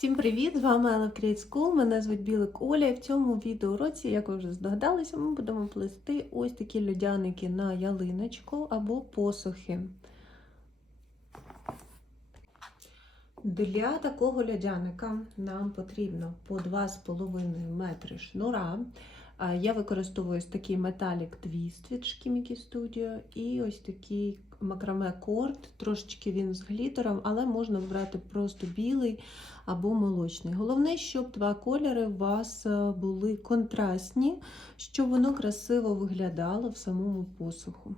Всім привіт! З вами Ella Create School, мене звуть Білик Оля. І в цьому відеоуроці, як ви вже здогадалися, ми будемо плести ось такі льодяники на ялиночку або посухи. Для такого льодяника нам потрібно по 2,5 метри шнура. Я використовую ось такий металік твіст від Шкімікі Studio і ось такий макраме корд. Трошечки він з глітером, але можна вибрати просто білий або молочний. Головне, щоб два кольори у вас е, були контрастні, щоб воно красиво виглядало в самому посуху.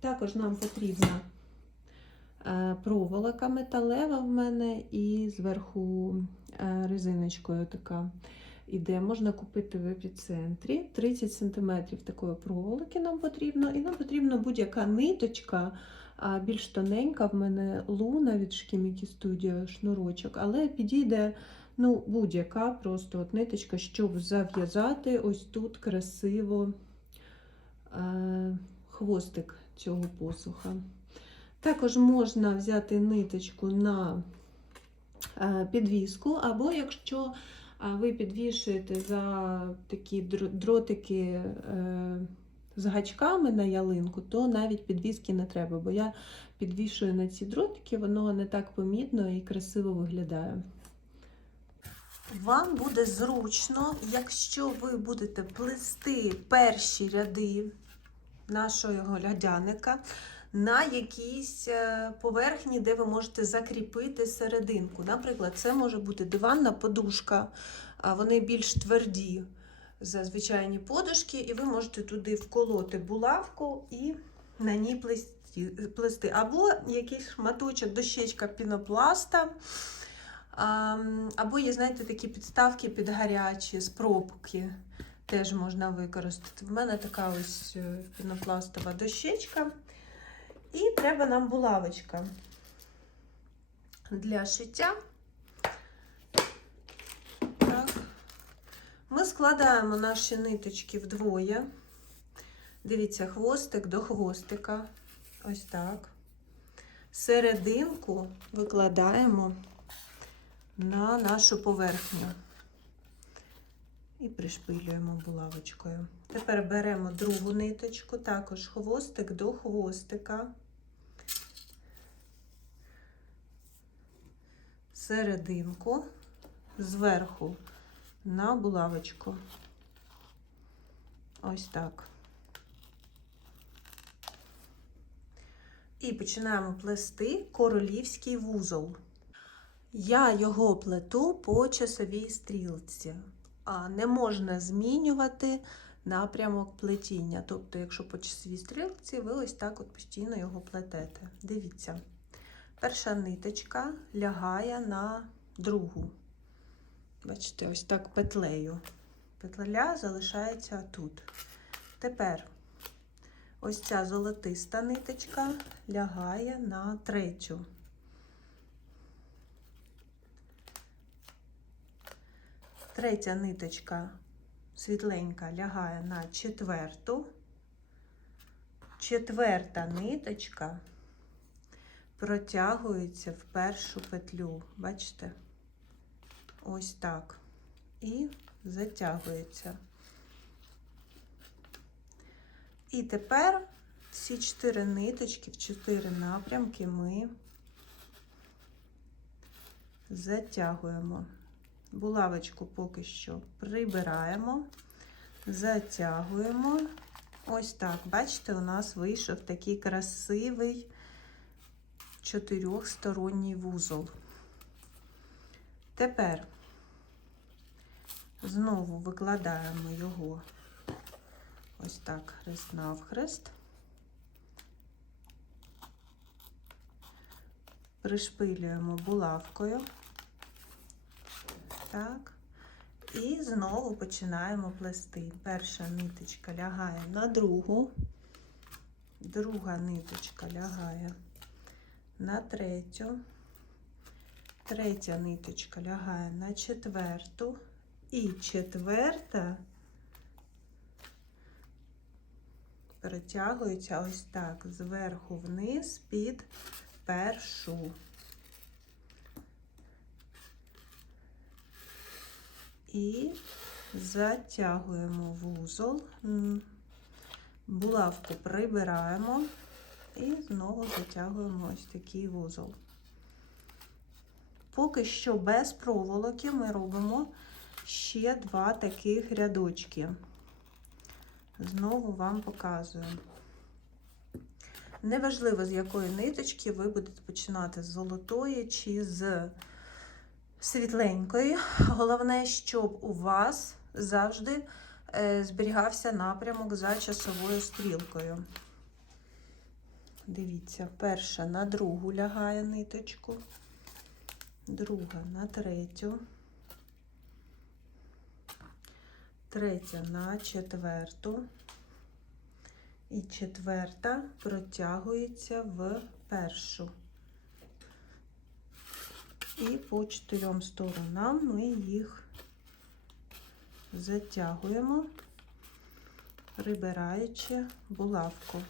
Також нам потрібна е, проволока металева в мене і зверху е, резиночкою така іде. Можна купити в епіцентрі 30 см такої проволоки нам потрібно, і нам потрібна будь-яка ниточка, а більш тоненька в мене луна від Шкімікі Studio шнурочок, але підійде ну, будь-яка просто от ниточка, щоб зав'язати ось тут красиво е, хвостик цього посуха. Також можна взяти ниточку на е, підвіску, або якщо ви підвішуєте за такі дротики е, з гачками на ялинку, то навіть підвіски не треба, бо я підвішую на ці дротики, воно не так помітно і красиво виглядає. Вам буде зручно, якщо ви будете плести перші ряди нашого лядяника на якійсь е, поверхні, де ви можете закріпити серединку. Наприклад, це може бути диванна подушка, вони більш тверді за звичайні подушки, і ви можете туди вколоти булавку і на ній плести. Або якийсь шматочок дощечка пінопласта. Або є, знаєте, такі підставки під гарячі, з пробки теж можна використати. В мене така ось е, пінопластова дощечка. І треба нам булавочка для шиття. Так. Ми складаємо наші ниточки вдвоє. Дивіться, хвостик до хвостика. Ось так. Серединку викладаємо на нашу поверхню і пришпилюємо булавочкою. Тепер беремо другу ниточку, також хвостик до хвостика, серединку, зверху на булавочку. Ось так. І починаємо плести королівський вузол. Я його плету по часовій стрілці не можна змінювати напрямок плетіння. Тобто, якщо по часовій стрілці, ви ось так от постійно його плетете. Дивіться, перша ниточка лягає на другу. Бачите, ось так петлею. Петля залишається тут. Тепер ось ця золотиста ниточка лягає на третю. Третя ниточка світленька лягає на четверту. Четверта ниточка протягується в першу петлю. Бачите? Ось так. І затягується. І тепер всі чотири ниточки в чотири напрямки ми затягуємо. Булавочку поки що прибираємо, затягуємо. Ось так, бачите, у нас вийшов такий красивий чотирьохсторонній вузол. Тепер знову викладаємо його ось так, хрест навхрест. Пришпилюємо булавкою. Так. І знову починаємо плести. Перша ниточка лягає на другу, друга ниточка лягає на третю, третя ниточка лягає на четверту, і четверта перетягується ось так, зверху вниз під першу. І затягуємо вузол, булавку прибираємо і знову затягуємо ось такий вузол. Поки що без проволоки ми робимо ще два таких рядочки. Знову вам показую. Неважливо, з якої ниточки ви будете починати з золотої чи з світленької. Головне, щоб у вас завжди е, зберігався напрямок за часовою стрілкою. Дивіться, перша на другу лягає ниточку, друга на третю, третя на четверту. І четверта протягується в першу. І по чотирьом сторонам ми їх затягуємо, прибираючи булавку.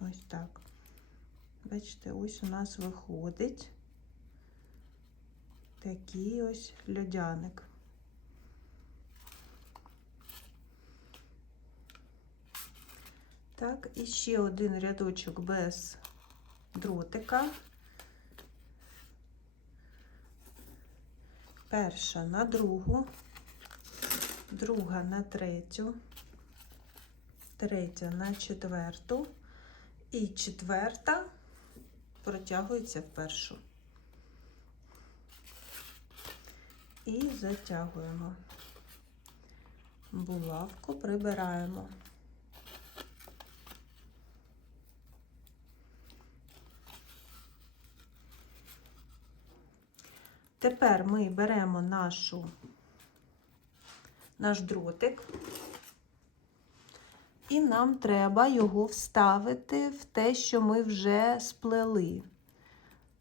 Ось так. Бачите, ось у нас виходить такий ось льодяник. Так, і ще один рядочок без дротика. Перша на другу, друга на третю, третя на четверту і четверта протягується в першу. І затягуємо. Булавку прибираємо. Тепер ми беремо нашу, наш дротик, і нам треба його вставити в те, що ми вже сплели.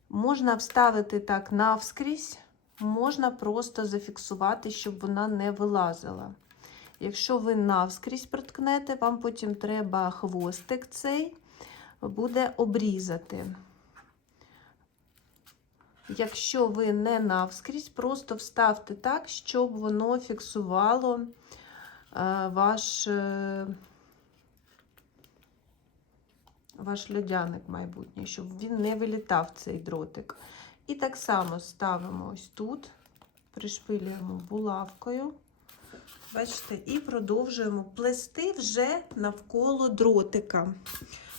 Можна вставити так навскрізь, можна просто зафіксувати, щоб вона не вилазила. Якщо ви навскрізь проткнете, вам потім треба хвостик цей буде обрізати. Якщо ви не навскрізь, просто вставте так, щоб воно фіксувало е, ваш, е, ваш льодяник майбутній, щоб він не вилітав цей дротик. І так само ставимо ось тут, пришпилюємо булавкою. Бачите, і продовжуємо плести вже навколо дротика.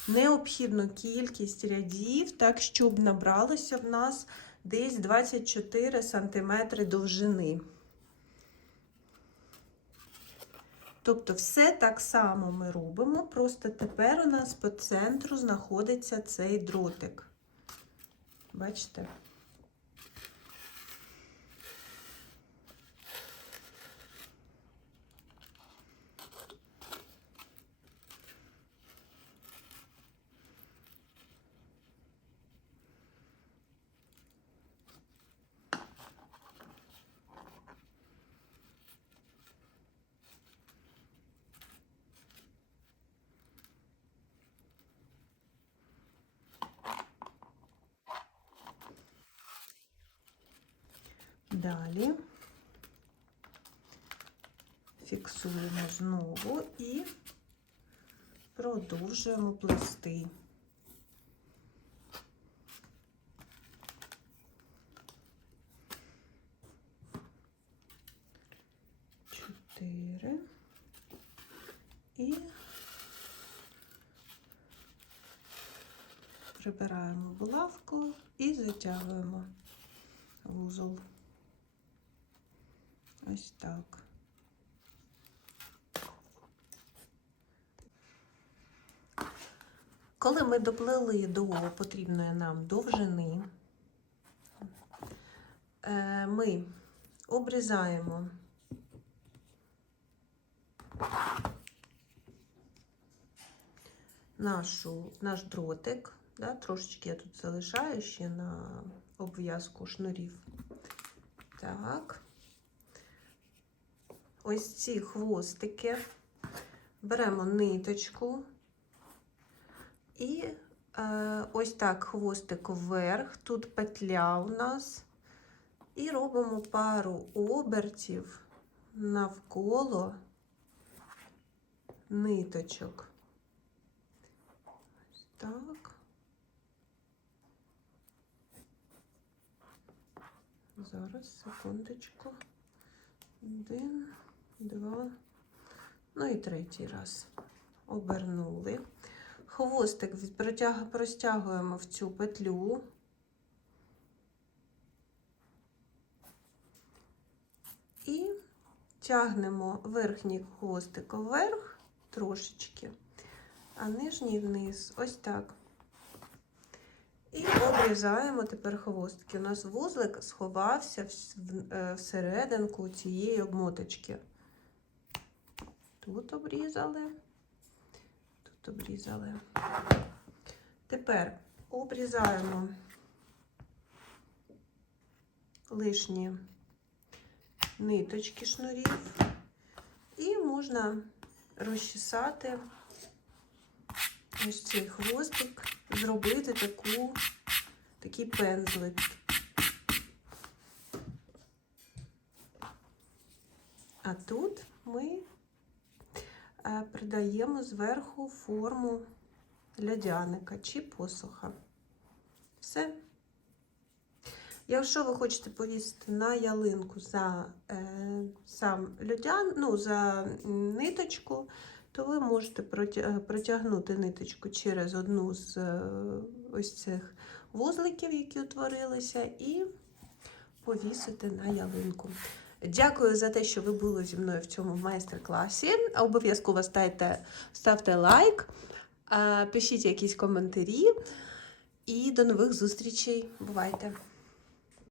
Необхідну кількість рядів, так, щоб набралося в нас десь 24 см довжини. Тобто, все так само ми робимо, просто тепер у нас по центру знаходиться цей дротик. Бачите? Далі фіксуємо знову і продовжуємо плести. Чотири і прибираємо булавку і затягуємо вузол. Ось так. Коли ми доплели до потрібної нам довжини, е, ми обрізаємо нашу, наш дротик, да, трошечки я тут залишаю ще на обв'язку шнурів. Так. Ось ці хвостики, беремо ниточку і е, ось так хвостик вверх, тут петля у нас. І робимо пару обертів навколо ниточок. Ось так. Зараз, секундочку. Один, два. Ну і третій раз. Обернули. Хвостик простягуємо в цю петлю. І тягнемо верхній хвостик вверх трошечки, а нижній вниз. Ось так. І обрізаємо тепер хвостики. У нас вузлик сховався е, всерединку цієї обмоточки. Тут обрізали, тут обрізали. Тепер обрізаємо лишні ниточки шнурів і можна розчесати ось цей хвостик, зробити таку, такий пензлик. А тут ми придаємо зверху форму льодяника чи посуха. Все. Якщо ви хочете повісити на ялинку за е, сам льодян, ну, за ниточку, то ви можете е, протягнути ниточку через одну з е, ось цих вузликів, які утворилися, і повісити на ялинку. Дякую за те, що ви були зі мною в цьому майстер-класі. Обов'язково ставте, ставте лайк, е, пишіть якісь коментарі. І до нових зустрічей. Бувайте!